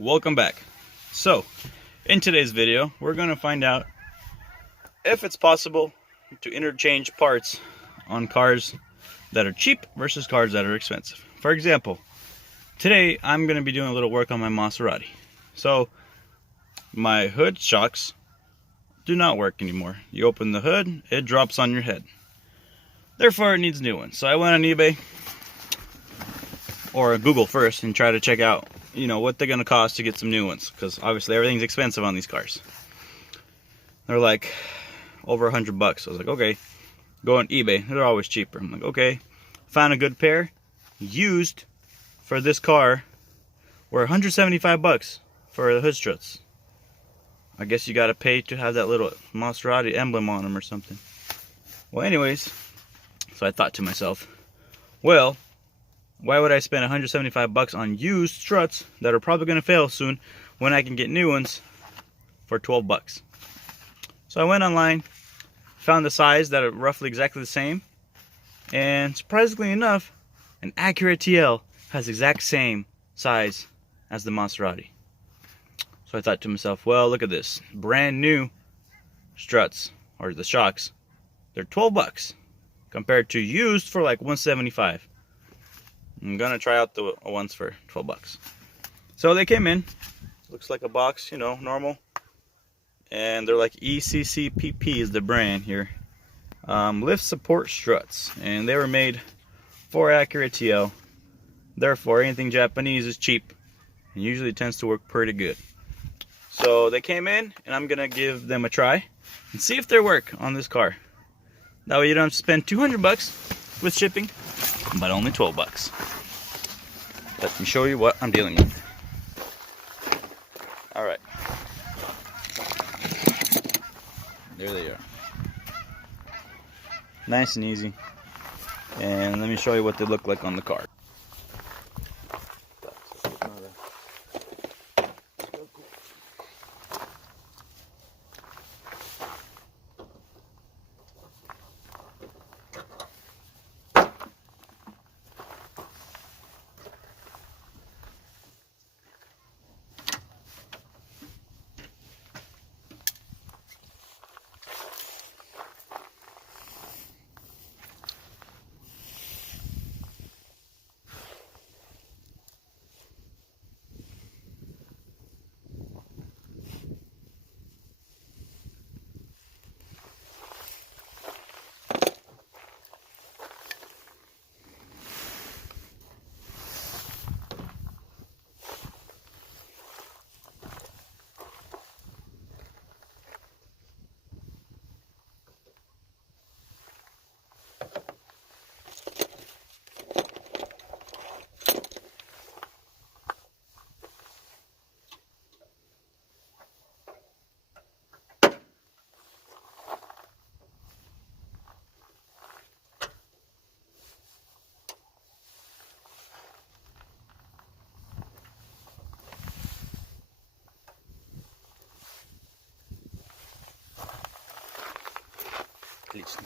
Welcome back. So, in today's video, we're going to find out if it's possible to interchange parts on cars that are cheap versus cars that are expensive. For example, today I'm going to be doing a little work on my Maserati. So, my hood shocks do not work anymore. You open the hood, it drops on your head. Therefore, it needs new ones. So I went on eBay or Google first and try to check out, what they're gonna cost to get some new ones, because obviously everything's expensive on these cars. They're like over $100. So I was like, okay, go on eBay. They're always cheaper. I'm like, okay, found a good pair. Used for this car were $175 for the hood struts. I guess you gotta pay to have that little Maserati emblem on them or something. Well, anyways, so I thought to myself, well, why would I spend $175 on used struts that are probably gonna fail soon when I can get new ones for $12? So I went online, found the size that are roughly exactly the same, and surprisingly enough, an Acura TL has the exact same size as the Maserati. So I thought to myself, well, look at this. Brand new struts, or the shocks, they're $12 compared to used for like $175. I'm gonna try out the ones for $12. So they came in, looks like a box, normal. And they're like ECCPP is the brand here. Lift support struts, and they were made for Acura TL. Therefore, anything Japanese is cheap and usually tends to work pretty good. So they came in, and I'm gonna give them a try and see if they work on this car. That way you don't have to spend $200 with shipping, but only $12. Let me show you what I'm dealing with. All right, there they are. Nice and easy. And let me show you what they look like on the car. Отлично.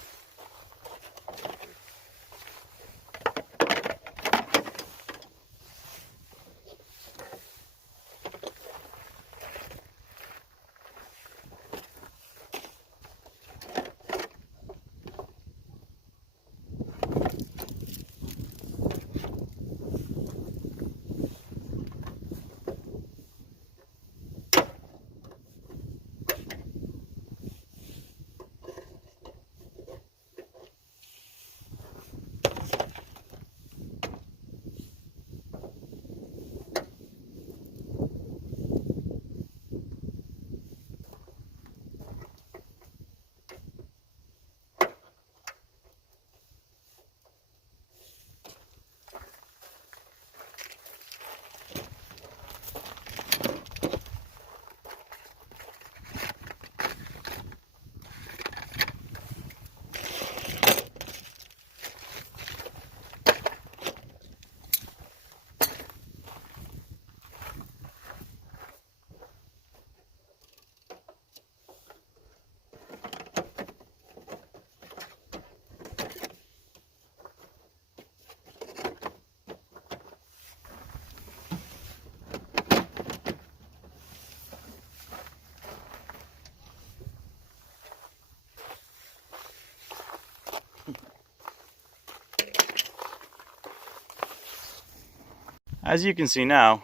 As you can see now,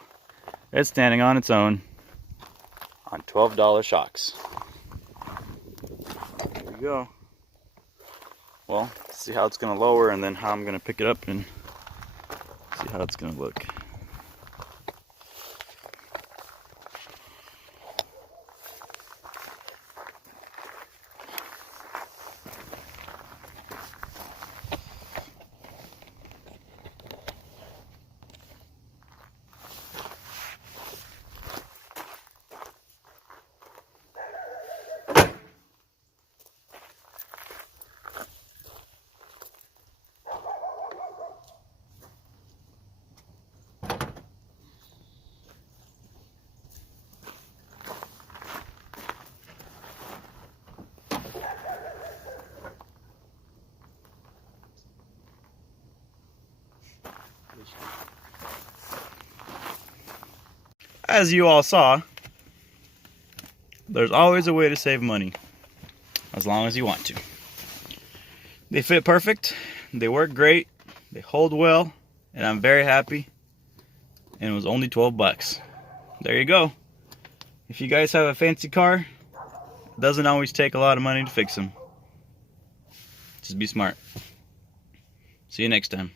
it's standing on its own on $12 shocks. There we go. Well, see how it's going to lower and then how I'm going to pick it up and see how it's going to look. As you all saw, there's always a way to save money, as long as you want to. They fit perfect, they work great, they hold well, and I'm very happy. And it was only 12 bucks. There you go. If you guys have a fancy car, it doesn't always take a lot of money to fix them. Just be smart. See you next time.